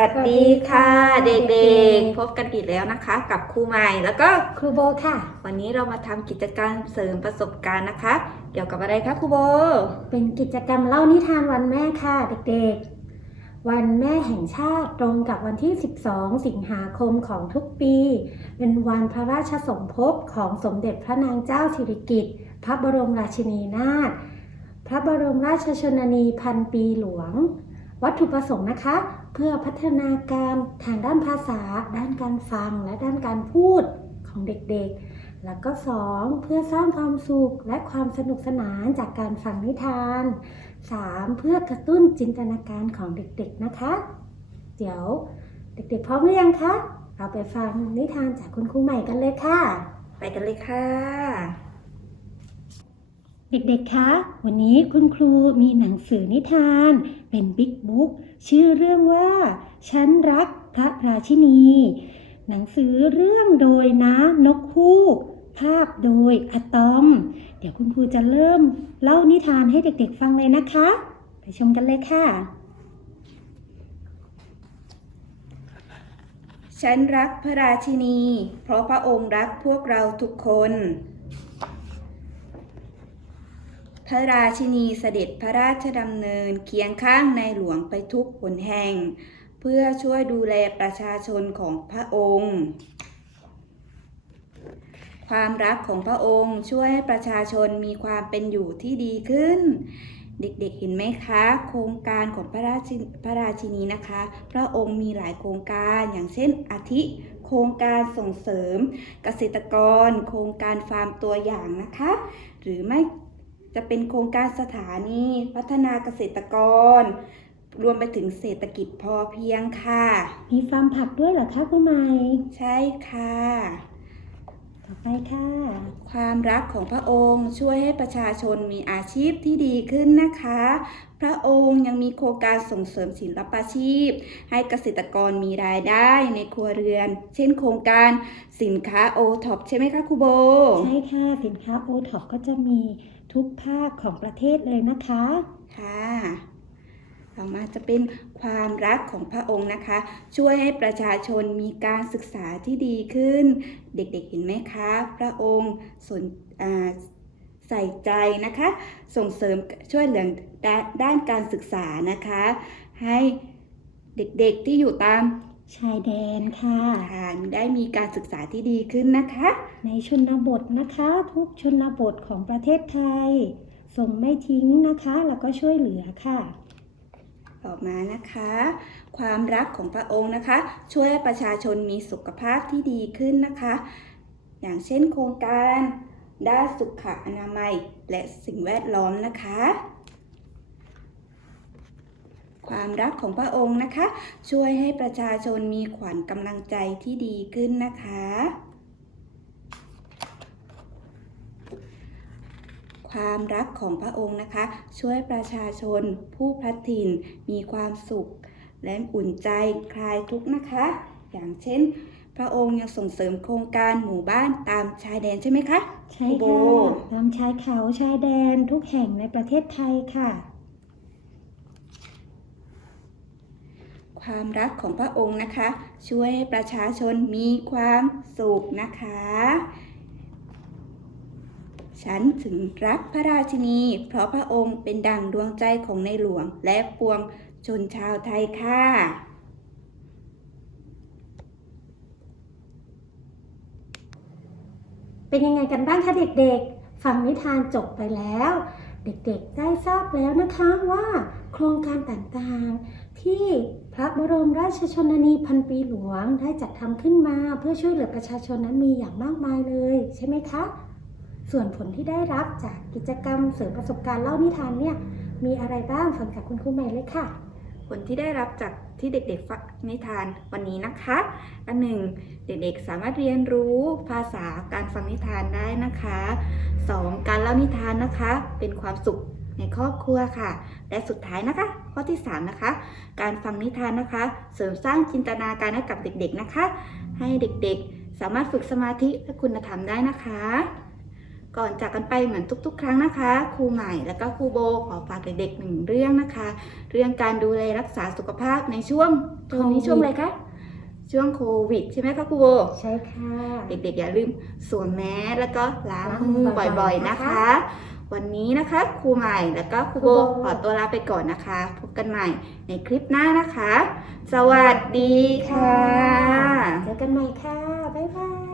วัสดีค่ะ เด็กๆ พบกันอีกแล้วนะคะ กับครูใหม่แล้วก็ครูโบค่ะ วันนี้เรามาทำกิจกรรมเสริมประสบการณ์นะคะ เกี่ยวกับอะไรคะครูโบ เป็นกิจกรรมเล่านิทานวันแม่ค่ะ เด็กๆ วันแม่แห่งชาติตรงกับวันที่ 12 สิงหาคมของทุกปี เป็นวันพระราชสมภพของสมเด็จพระนางเจ้าสิริกิติ์พระบรมราชินีนาถพระบรมราชชนนีพันปีหลวง วัตถุประสงค์นะคะ เพื่อพัฒนาการทางด้านภาษา ด้านการฟังและด้านการพูดของเด็กๆ แล้วก็สองเพื่อสร้างความสุขและความสนุกสนานจากการฟังนิทาน 3. เพื่อกระตุ้นจินตนาการของเด็กๆนะคะ เดี๋ยวเด็กๆพร้อมหรือยังคะ เราไปฟังนิทานจากคุณครูใหม่กันเลยค่ะ ไปกันเลยค่ะ เด็กๆ คะ วันนี้คุณครูมีหนังสือนิทาน เป็นบิ๊กบุ๊กชื่อเรื่องว่า ฉันรักพระราชินี หนังสือเรื่องโดยนะนกฮูกภาพโดยอะตอม เดี๋ยวคุณครูจะเริ่มเล่านิทานให้เด็กๆฟังเลยนะคะ ไปชมกันเลยค่ะ ฉันรักพระราชินี เพราะพระองค์รักพวกเราทุกคน พระราชินีเสด็จพระราชดำเนินเคียงข้างในหลวงไปทุกหนแห่ง เพื่อช่วยดูแลประชาชนของพระองค์ ความรักของพระองค์ช่วยให้ประชาชนมีความเป็นอยู่ที่ดีขึ้น เด็กๆเห็นไหมคะ โครงการของพระราชพระราชินีนะคะ พระองค์มีหลายโครงการอย่างเช่นอาทิโครงการส่งเสริมเกษตรกร โครงการฟาร์มตัวอย่างนะคะ หรือไม่ จะเป็นโครงการสถานีพัฒนาเกษตรกร รวมไปถึงเศรษฐกิจพอเพียงค่ะ มีฟาร์มผักด้วยเหรอคะคุณใหม่ใช่ค่ะ ต่อไปค่ะ ความรักของพระองค์ช่วยให้ประชาชนมีอาชีพที่ดีขึ้นนะคะ พระองค์ยังมีโครงการส่งเสริมศิลปาชีพ ให้เกษตรกรมีรายได้ในครัวเรือน เช่นโครงการสินค้าโอท็อปใช่ไหมคะครูโบ ใช่ค่ะ สินค้าโอท็อปก็จะมี ทุกภาคของประเทศเลยนะคะค่ะต่อมาจะเป็นความรักของพระองค์นะคะ ช่วยให้ประชาชนมีการศึกษาที่ดีขึ้น เด็กๆเห็นไหมคะ พระองค์สนใส่ใจนะคะ ส่งเสริมช่วยเหลือด้านการศึกษานะคะ ให้เด็กๆที่อยู่ตาม ชายแดนค่ะทางได้มีการศึกษาที่ดีขึ้นนะคะ ในชนบทนะคะ ทุกชนบทของประเทศไทย ส่งไม่ทิ้งนะคะ แล้วก็ช่วยเหลือค่ะ ต่อมานะคะ ความรักของพระองค์นะคะ ช่วยให้ประชาชนมีสุขภาพที่ดีขึ้นนะคะ อย่างเช่นโครงการด้านสุขอนามัยและสิ่งแวดล้อมนะคะ ความรักของพระองค์นะคะ ช่วยให้ประชาชนมีขวัญกำลังใจที่ดีขึ้นนะคะ ความรักของพระองค์นะคะ ช่วยประชาชนผู้พลัดถิ่นมีความสุข และอุ่นใจคลายทุกข์นะคะ อย่างเช่น พระองค์ยังส่งเสริมโครงการหมู่บ้านตามชายแดนใช่ไหมคะใช่ครูโบค่ะตามชายเขาชายแดนทุกแห่งในประเทศไทยค่ะ ความรักของพระองค์นะคะ ช่วยให้ประชาชนมีความสุขนะคะ ฉันถึงรักพระราชินี เพราะพระองค์เป็นดั่งดวงใจของในหลวง และปวงชนชาวไทยค่ะเป็นยังไงกันบ้างคะเด็กๆ ฟังนิทานจบไปแล้ว เด็กๆได้ทราบแล้วนะคะว่า โครงการต่างๆ ที่พระบรมราชชนนีพันปีหลวงได้จัดทำขึ้นมา เพื่อช่วยเหลือประชาชนนั้นมีอย่างมากมายเลยใช่ไหมคะ ส่วนผลที่ได้รับจากกิจกรรมเสริมประสบการณ์เล่านิทานเนี่ยมีอะไรบ้างฟังจากคุณครูใหม่เลยค่ะ ผลที่ได้รับจากที่เด็กๆฟังนิทานวันนี้นะคะอันหนึ่งเด็กๆสามารถเรียนรู้ภาษาการฟังนิทานได้นะคะ 2. การเล่านิทานนะคะ เป็นความสุขในครอบครัวค่ะ และสุดท้ายนะคะ ข้อที่ 3 นะคะ การฟังนิทานนะคะ เสริมสร้างจินตนาการให้กับเด็กๆนะคะ ให้เด็กๆ สามารถฝึกสมาธิและคุณธรรมได้นะคะ ก่อนจากกันไปเหมือนทุกๆ ครั้งนะคะครูใหม่และก็ครูโบขอฝากเด็กๆหนึ่งเรื่องนะคะ เรื่องการดูแลรักษาสุขภาพในช่วงตอนนี้ช่วงอะไรคะช่วงโควิด ใช่ไหมคะครูโบใช่ค่ะ เด็กๆ อย่าลืมสวมแมสแล้วก็ล้างล้างมืมืออบ่อยๆๆนะนะคะคะ วันนี้นะคะครูใหม่แล้วก็ครูโบครูโบขอตัวลาไปก่อนนะคะ พบกันใหม่ในคลิปหน้านะคะ สวัสดีค่ะเจอกันใหม่ค่ะบ๊ายบาย